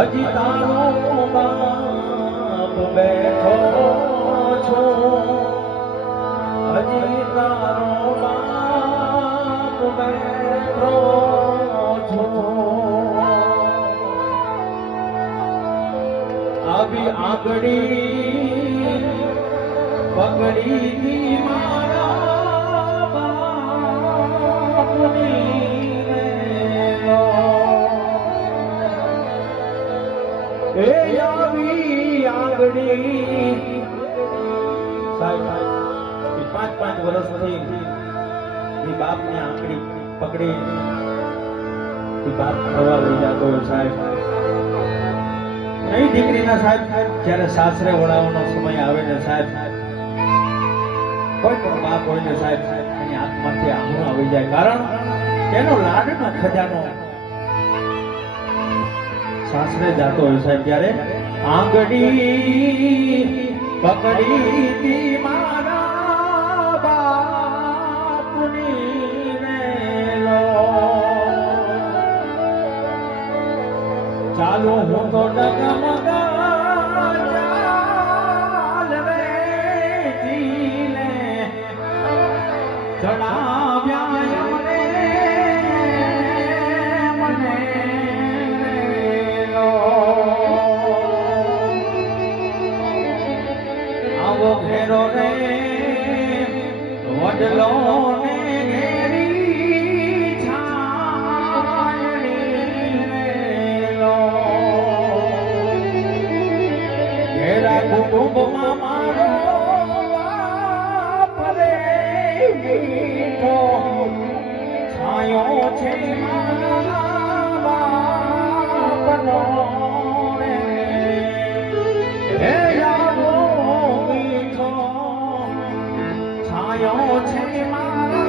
હજી તારો બાપ બેઠો છું, હજી તારો બાપ બેઠો છું. આવી આંગળી પકડી મારા બાપની એ આવી આંગળી સાહેબ 5 વર્ષથી એ બાપની આંગળી પકડી એ બાપ ફરવા લઈ જતો હોય સાહેબ. નહીં દીકરીના સાહેબ જ્યારે સાસરે વળાવવાનો સમય આવે ને સાહેબ, કોઈ પણ બાપ હોય ને સાહેબ એની આંખમાંથી આંસુ આવી જાય, કારણ એનો લાડનો ખજાનો સાસરે જાતો હોય સાહેબ. ત્યારે આંગળી પકડી મારા બાપની મેલો, ચાલો હું તો ડગમગા ચાલવે જીલે જણાવ્યા મને આવો ઘેરો રે વડલો ને ઘેરી કુટુંબમાં મારો બાપ રે મીઠો છાયો છે મારા બાપનો રે, હે યારો મીઠો છાયો છે મારા